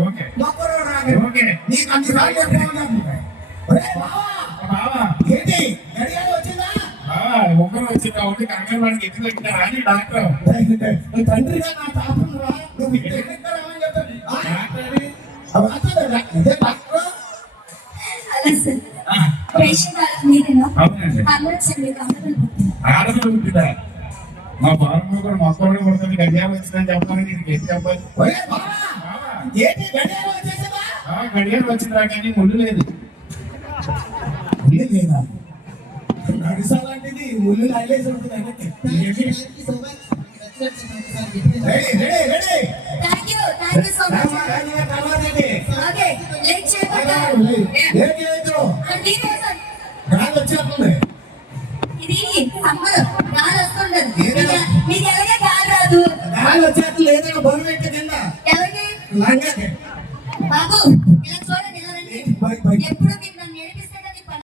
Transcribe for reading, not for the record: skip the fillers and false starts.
మొక్కరు నీకు అన్నిసార్లు ఏంటి గడియాలు వచ్చిందా? ఒకరు వచ్చిందా ఒకటి కంగారు వాడికి ఎత్తులు పెట్టారా అని డాక్టర్ తండ్రిగా నా తాపం రా నువ్వు చెప్తాను ఇదే డాక్టర్ ఆడపిల్ల పుట్టిందా? మా బాబు కూడా మొక్కలు కొడుతుంది గడియాలు వచ్చిందని చెప్పాలని నీకు ఎత్తి చెప్పాలి. గడియాలు వచ్చిందా కానీ ముళ్ళు లేదు. నడిసాలంటిది ముళ్ళు లాగేసి ఉంటుంది. లేదన్నా బరువు పెట్టే కింద బాబు ఇలా చూడండి, ఎప్పుడు